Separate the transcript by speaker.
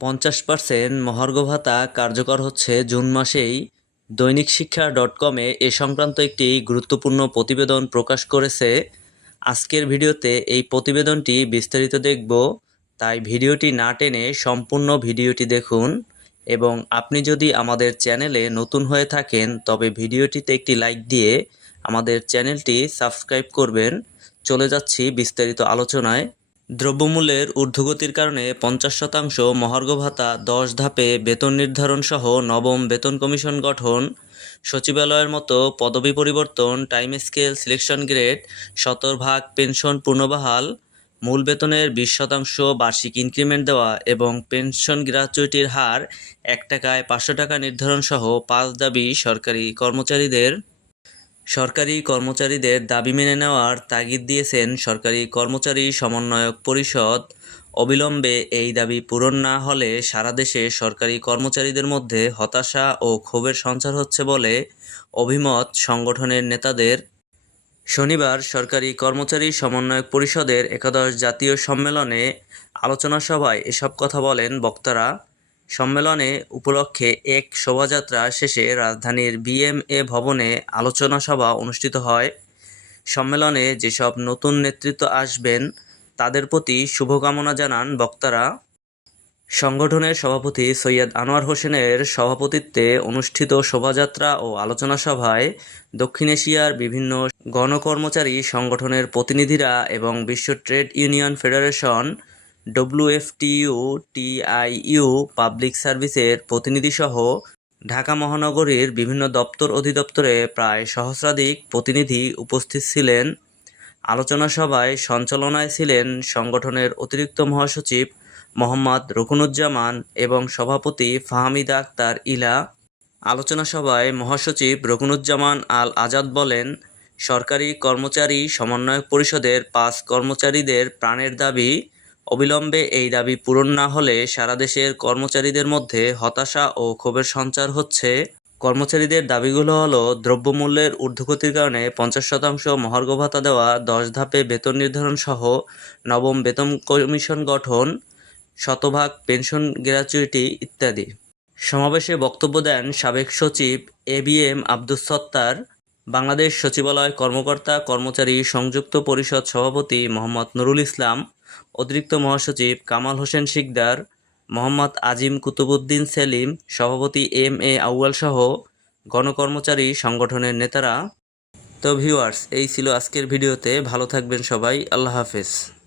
Speaker 1: পঞ্চাশ পার্সেন্ট মহার্ঘ ভাতা কার্যকর হচ্ছে জুন মাসেই। দৈনিক শিক্ষা ডট কমে এ সংক্রান্ত একটি গুরুত্বপূর্ণ প্রতিবেদন প্রকাশ করেছে। আজকের ভিডিওতে এই প্রতিবেদনটি বিস্তারিত দেখব, তাই ভিডিওটি না টেনে সম্পূর্ণ ভিডিওটি দেখুন। এবং আপনি যদি আমাদের চ্যানেলে নতুন হয়ে থাকেন, তবে ভিডিওটিতে একটি লাইক দিয়ে আমাদের চ্যানেলটি সাবস্ক্রাইব করবেন। চলে যাচ্ছি বিস্তারিত আলোচনায়। দ্রব্যমূল্যের ঊর্ধ্বগতির কারণে পঞ্চাশ শতাংশ মহার্ঘ ভাতা, দশ ধাপে বেতন নির্ধারণ সহ নবম বেতন কমিশন গঠন, সচিবালয়ের মতো পদবি পরিবর্তন, টাইম স্কেল, সিলেকশন গ্রেড, শতভাগ পেনশন পুনর্বহাল মূল বেতনের বিশ শতাংশ বার্ষিক ইনক্রিমেন্ট দেওয়া এবং পেনশন গ্র্যাচুইটির হার এক টাকায় পাঁচশো টাকা নির্ধারণ সহ পাঁচ দাবি সরকারি কর্মচারীদের। সরকারি কর্মচারীদের দাবি মেনে নেওয়ার তাগিদ দিয়েছেন সরকারি কর্মচারী সমন্বয়ক পরিষদ। অবিলম্বে এই দাবি পূরণ না হলে সারা দেশে সরকারি কর্মচারীদের মধ্যে হতাশা ও ক্ষোভের সঞ্চার হচ্ছে বলে অভিমত সংগঠনের নেতাদের। শনিবার সরকারি কর্মচারী সমন্বয়ক পরিষদের একাদশ জাতীয় সম্মেলনে আলোচনা সভায় এসব কথা বলেন বক্তারা। সম্মেলনে উপলক্ষে এক শোভাযাত্রা শেষে রাজধানীর বিএমএ ভবনে আলোচনা সভা অনুষ্ঠিত হয়। সম্মেলনে যেসব নতুন নেতৃত্ব আসবেন, তাদের প্রতি শুভকামনা জানান বক্তারা। সংগঠনের সভাপতি সৈয়দ আনোয়ার হোসেনের সভাপতিত্বে অনুষ্ঠিত শোভাযাত্রা ও আলোচনা সভায় দক্ষিণ এশিয়ার বিভিন্ন গণকর্মচারী সংগঠনের প্রতিনিধিরা এবং বিশ্ব trade union federation WFTU TIU public সার্ভিসের প্রতিনিধিসহ ঢাকা মহানগরীর বিভিন্ন দপ্তর অধিদপ্তরে প্রায় সহস্রাধিক প্রতিনিধি উপস্থিত ছিলেন। আলোচনা সভায় সঞ্চালনায় ছিলেন সংগঠনের অতিরিক্ত মহাসচিব মোহাম্মদ রুকনুজ্জামান এবং সভাপতি ফাহমিদা আক্তার ইলা। আলোচনা সভায় মহাসচিব রকুনুজ্জামান আল আজাদ বলেন, সরকারি কর্মচারী সমন্বয়ক পরিষদের পাঁচ কর্মচারীদের প্রাণের দাবি অবিলম্বে এই দাবি পূরণ না হলে সারা দেশের কর্মচারীদের মধ্যে হতাশা ও ক্ষোভের সঞ্চার হচ্ছে। কর্মচারীদের দাবিগুলো হলো, দ্রব্যমূল্যের ঊর্ধ্বগতির কারণে পঞ্চাশ শতাংশ মহার্ঘ ভাতা দেওয়া, দশ ধাপে বেতন নির্ধারণ সহ নবম বেতন কমিশন গঠন, শতভাগ পেনশন গ্র্যাচুইটি ইত্যাদি। সমাবেশে বক্তব্য দেন সাবেক সচিব A B M Abdus Sattar, Bangladesh সচিবালয় কর্মকর্তা কর্মচারী সংযুক্ত পরিষদ সভাপতি মোহাম্মদ নুরুল ইসলাম অতিরিক্ত মহাসচিব কামাল হোসেন শিকদার, মোহাম্মদ আজিম কুতুবুদ্দিন সেলিম, সভাপতি এম এ আউয়াল সহ গণকর্মচারী সংগঠনের নেতারা। তো ভিউয়ার্স, এই ছিল আজকের ভিডিওতে। ভালো থাকবেন সবাই। আল্লাহ হাফেজ।